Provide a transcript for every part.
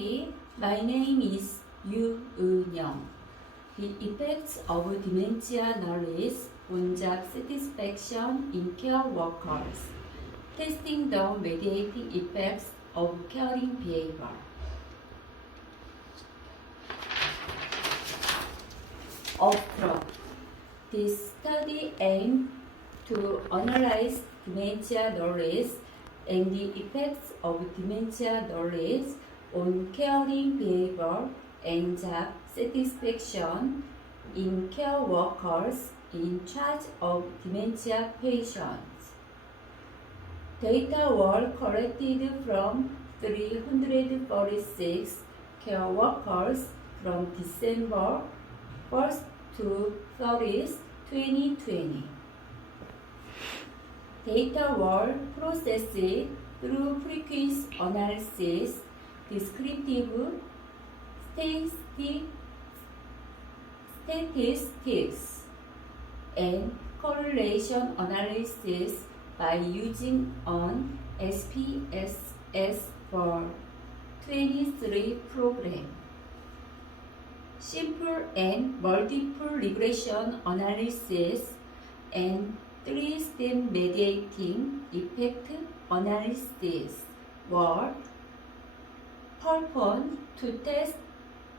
Hi, my name is Yu Eun-young. The effects of dementia knowledge on job satisfaction in care workers. Testing the mediating effects of caring behavior. Abstract. This study aimed to analyze dementia knowledge and the effects of dementia knowledge on caring behavior and job satisfaction in care workers in charge of dementia patients. Data were collected from 346 care workers from December 1st to 30th, 2020. Data were processed through frequency analysis, descriptive statistic- statistics, and correlation analysis by using an SPSS for 23 program. Simple and multiple regression analysis and three-step mediating effect analysis were performed to test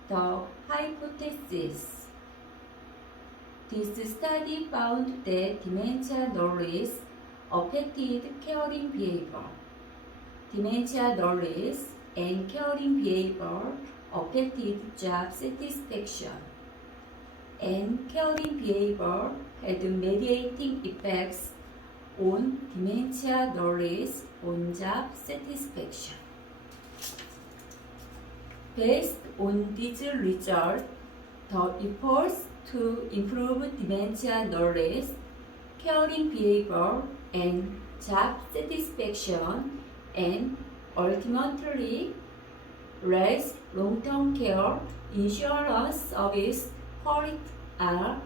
the hypothesis. This study found that dementia knowledge affected caring behavior. Dementia knowledge and caring behavior affected job satisfaction. And caring behavior had mediating effects on dementia knowledge on job satisfaction. Based on these results, the efforts to improve dementia knowledge, caring behavior, and job satisfaction, and ultimately raise long-term care insurance service quality are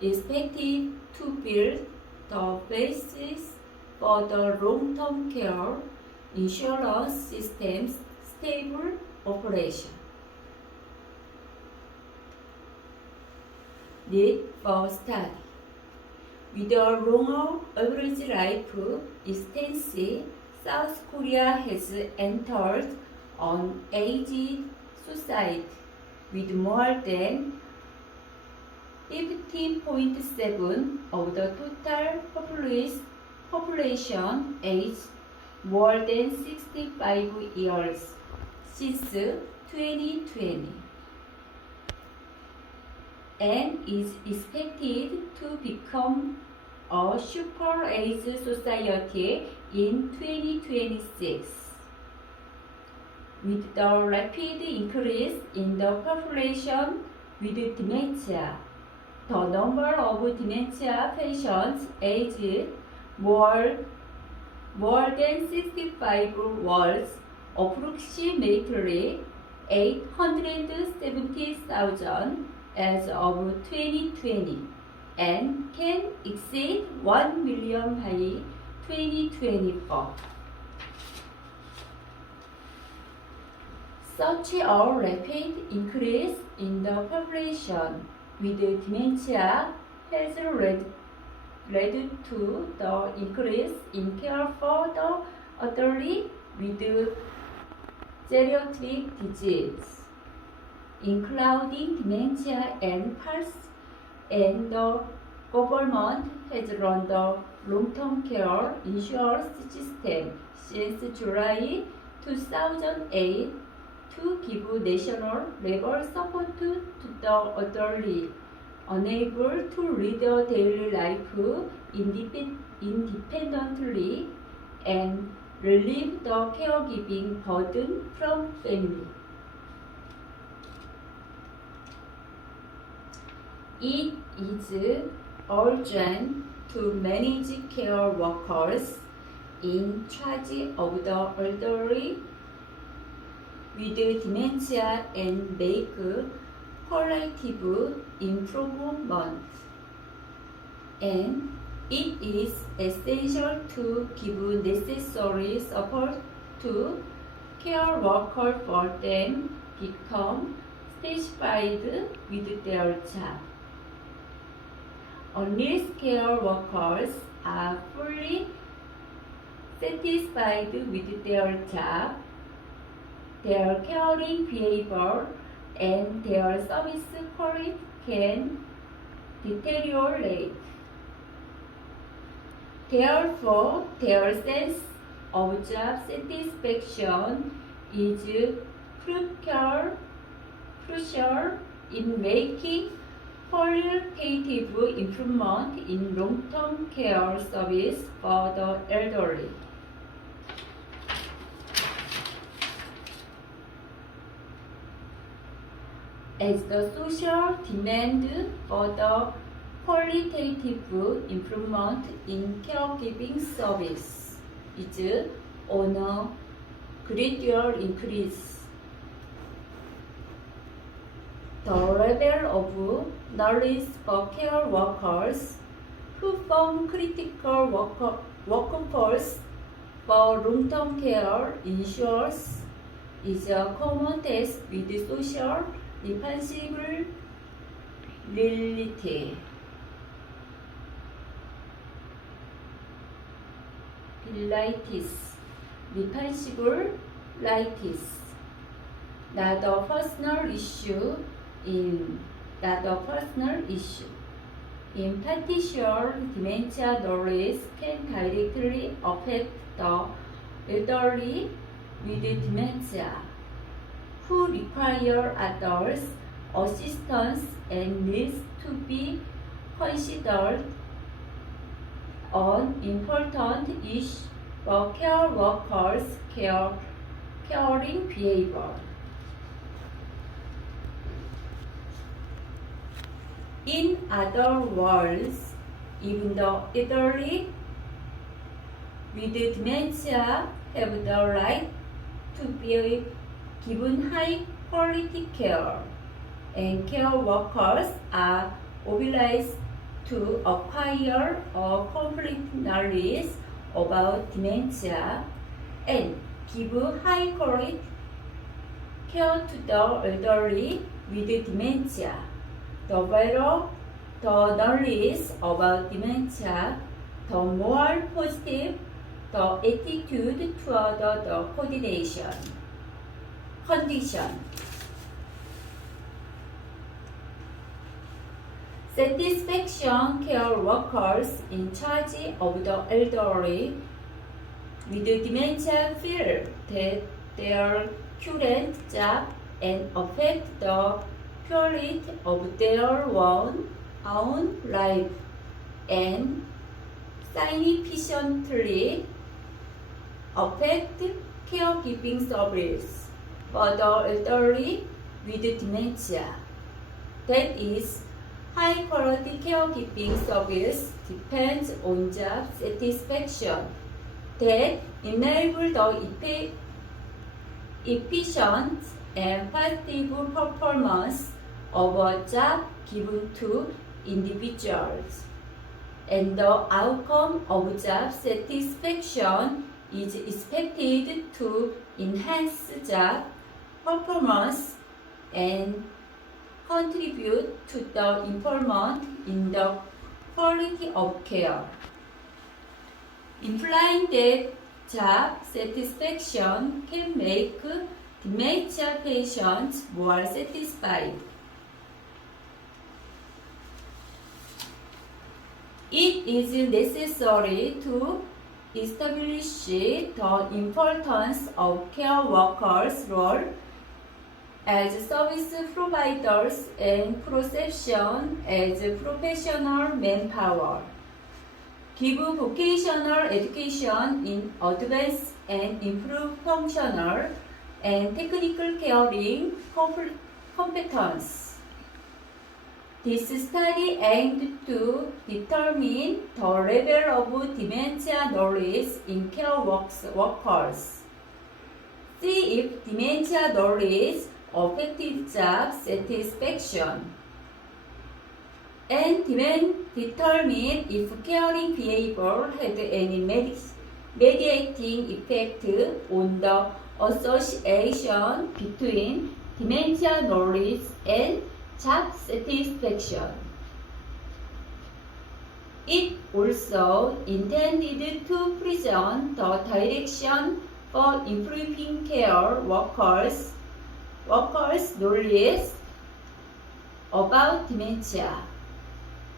expected to build the basis for the long-term care insurance system's stable operation. Need for study. With a longer average life expectancy, South Korea has entered an aged society with more than 15.7 of the total population, population aged more than 65 years since 2020 and is expected to become a super age society in 2026. With the rapid increase in the population with dementia, the number of dementia patients aged more, more than 65 approximately 870,000 as of 2020 and can exceed 1 million by 2024. Such a rapid increase in the population with dementia has led, led to the increase in care for the elderly with geriatric disease, including dementia and pulse, and the government has run the long-term care insurance system since July 2008 to give national level support to the elderly unable to lead their daily life independ- independently and relieve the caregiving burden from family. It is urgent to manage care workers in charge of the elderly with dementia and make qualitative improvement. And it is essential to give necessary support to care worker for them to become satisfied with their job. Unless care workers are fully satisfied with their job, their caring behavior and their service quality can deteriorate. Therefore, their sense of job satisfaction is crucial, crucial in making qualitative improvement in long-term care service for the elderly. As the social demand for the qualitative improvement in caregiving service is on a gradual increase. The level of knowledge for care workers who form critical workforce for long-term care ensures is a common test with social responsibility. Lightis, responsible lightis. Not a personal issue in not a personal issue. In particular, dementia knowledge can directly affect the elderly with dementia who require others' assistance and needs to be considered an important for care workers' care, caring behavior. In other words, even the elderly with dementia have the right to be given high quality care, and care workers are obliged to acquire a complete knowledge about dementia and give high quality care to the elderly with dementia. The better the knowledge about dementia, the more positive the attitude toward the coordination condition. Satisfaction care workers in charge of the elderly with dementia feel that their current job and affect the quality of their own, own life and significantly affect caregiving service for the elderly with dementia. That is, high quality caregiving service depends on job satisfaction that enable the efficient and positive performance of a job given to individuals. And the outcome of job satisfaction is expected to enhance job performance and contribute to the improvement in the quality of care. Implying that job satisfaction can make dementia patients more satisfied. It is necessary to establish the importance of care workers' role Eh, as service providers and perception as professional manpower. Give vocational education in advance and improve functional and technical caring comp- competence. This study aimed to determine the level of dementia knowledge in care works, workers. See if dementia knowledge affected job satisfaction. And then determine if caring behavior had any medi- mediating effect on the association between dementia knowledge and job satisfaction. It also intended to present the direction for improving care workers workers' knowledge about dementia,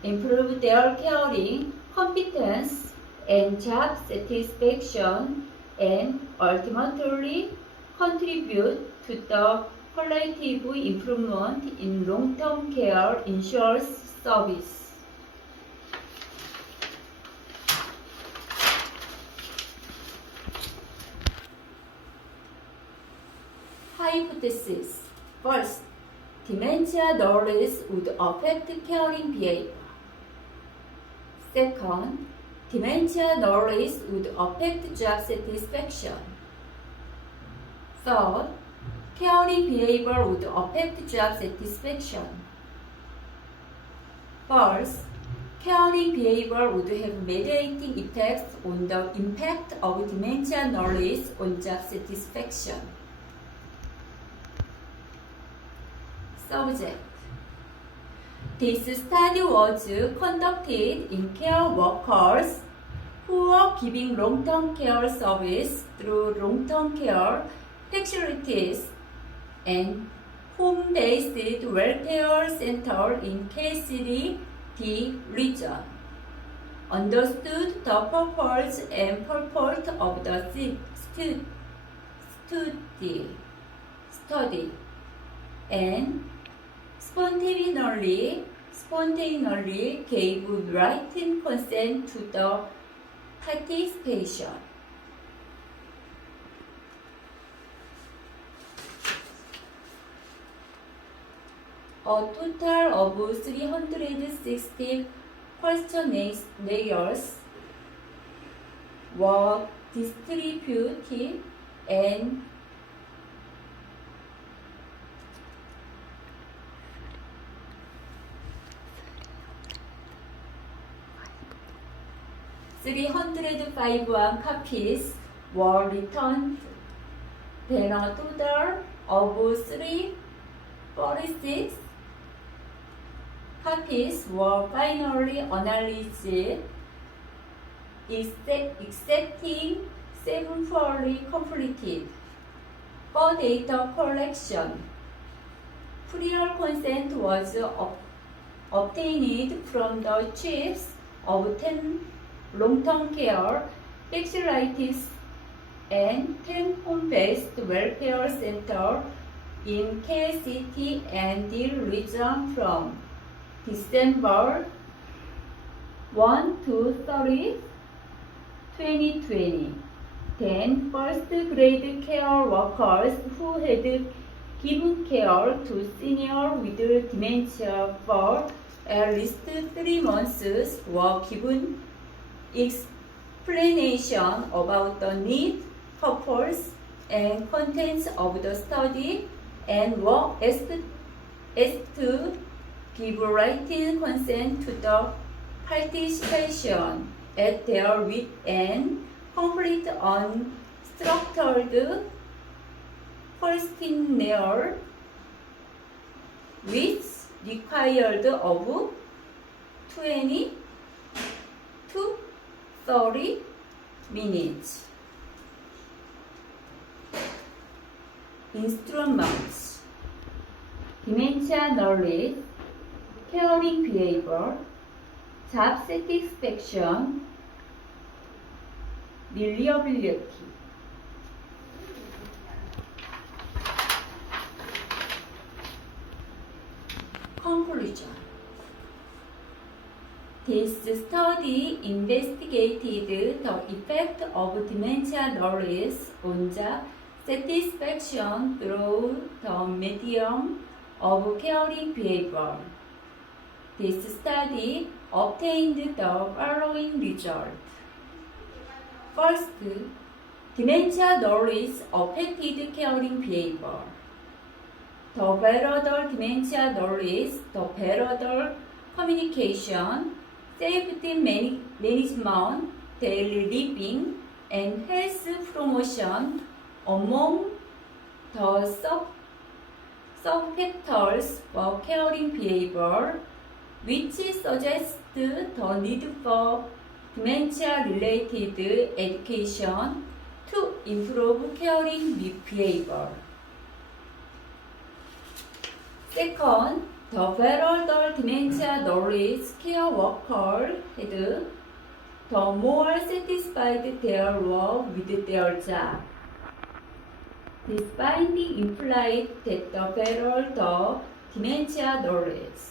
improve their caring competence and job satisfaction, and ultimately contribute to the qualitative improvement in long-term care insurance service. Hypothesis. First, dementia knowledge would affect caring behavior. Second, dementia knowledge would affect job satisfaction. Third, caring behavior would affect job satisfaction. First, caring behavior would have mediating effects on the impact of dementia knowledge on job satisfaction. Subject This study was conducted in care workers who are giving long-term care service through long-term care facilities and home-based welfare center in KCD D region. Understood the purpose and purport of the stu- stu- study, study and spontaneously, spontaneously gave written consent to the participation. A total of 360 questionnaires were distributed and 305 copies were returned. Then a total of 346 copies were finally analyzed, except- accepting seven fully completed. For data collection, prior consent was ob- obtained from the chiefs of 10 long-term care facilities and 10 home-based welfare centers in KCT and the region from December 1 to 30, 2020. 10 first grade care workers who had given care to senior with dementia for at least three months were given explanation about the need, purpose, and contents of the study and were asked, to give written consent to the participation at their wit and complete unstructured questionnaire which required of 20 to 30 minutes. Instruments Dementia knowledge, caring behavior, job satisfaction, reliability. This study investigated the effect of dementia knowledge on job satisfaction through the medium of caring behavior. This study obtained the following result. First, dementia knowledge affected caring behavior. The better the dementia knowledge, the better the communication, safety man- management, daily living, and health promotion among the sub, sub factors for caring behavior, which suggest the need for dementia related education to improve caring behavior. Second, the the dementia knowledge care worker had, the more satisfied they were with their job. This finding implied that the better the dementia knowledge,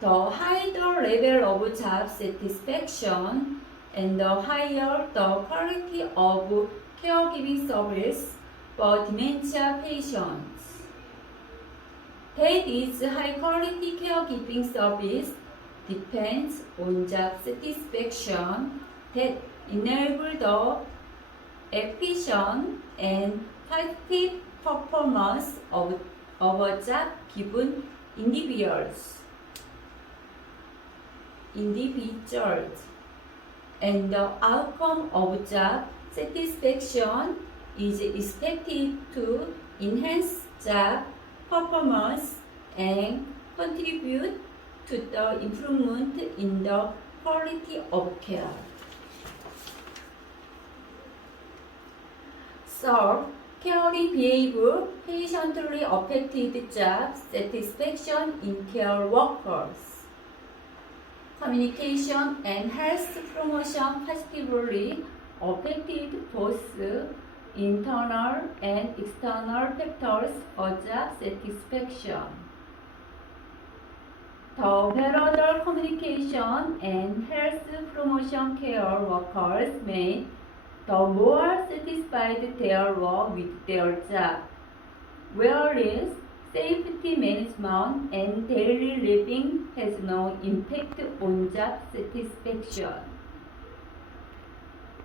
the higher the level of job satisfaction and the higher the quality of caregiving service for dementia patients. That is, high quality caregiving service depends on job satisfaction that enable the efficient and positive performance of, of a job given individuals. Individuals and the outcome of job satisfaction is expected to enhance job performance and contribute to the improvement in the quality of care. Third, caring behavior patiently affected job satisfaction in care workers. Communication and health promotion positively affected both internal and external factors for job satisfaction. The better communication and health promotion care workers made, the more satisfied they were with their job. Whereas safety management and daily living has no impact on job satisfaction.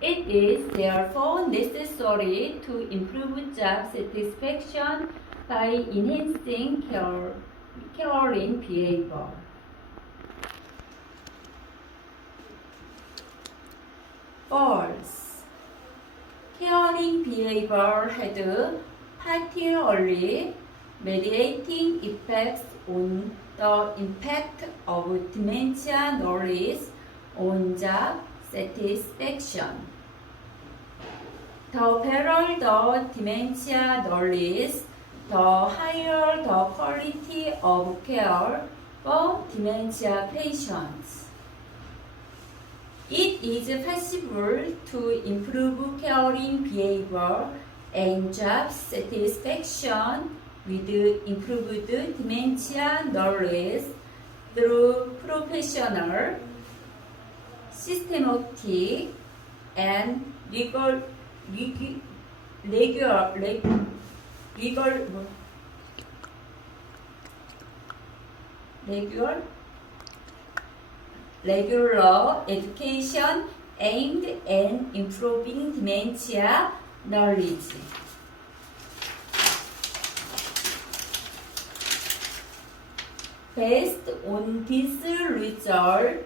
It is therefore necessary to improve job satisfaction by enhancing care, caring behavior. False. Caring behavior had particularly mediating effects on the impact of dementia knowledge on job satisfaction. The better the dementia knowledge, the higher the quality of care for dementia patients. It is possible to improve caring behavior and job satisfaction with improved dementia knowledge through professional, systematic, and legal, legal, regular education aimed at improving dementia knowledge. Based on this result,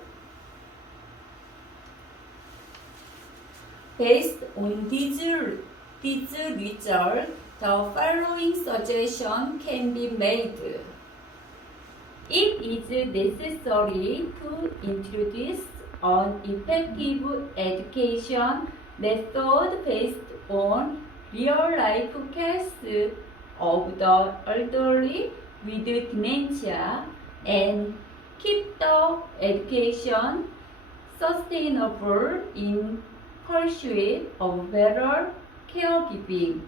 based on this, this result, the following suggestion can be made. It is necessary to introduce an effective education method based on real-life cases of the elderly with dementia and keep the education sustainable in pursuit of better caregiving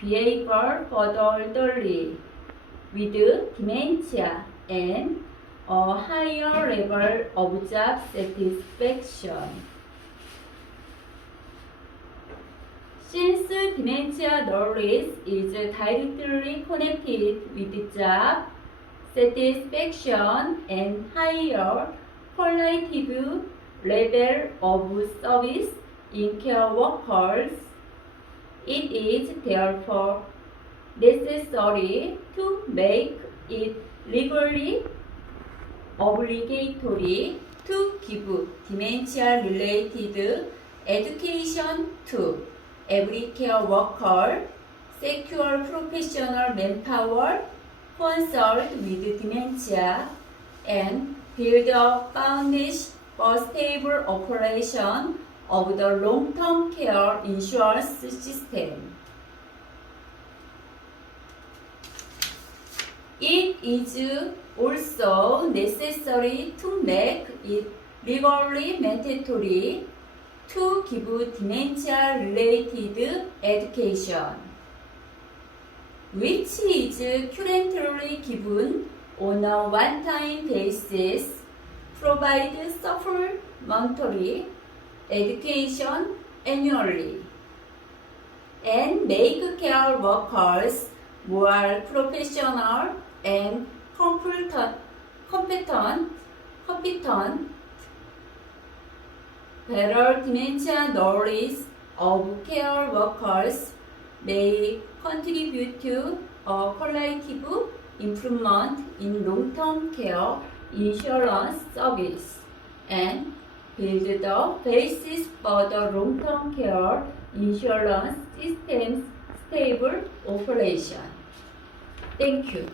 behavior for the elderly with dementia and a higher level of job satisfaction. Since dementia knowledge is directly connected with job satisfaction and higher qualitative level of service in care workers, it is therefore necessary to make it legally obligatory to give dementia related education to every care worker. Secure professional manpower, consult with dementia, and build a foundation for stable operation of the long-term care insurance system. It is also necessary to make it legally mandatory to give dementia-related education, which is currently given on a one-time basis, provide supplementary education annually, and make care workers more professional and competent, competent, competent. Better dementia knowledge of care workers may contribute to a qualitative improvement in long-term care insurance service and build the basis for the long-term care insurance system's stable operation. Thank you.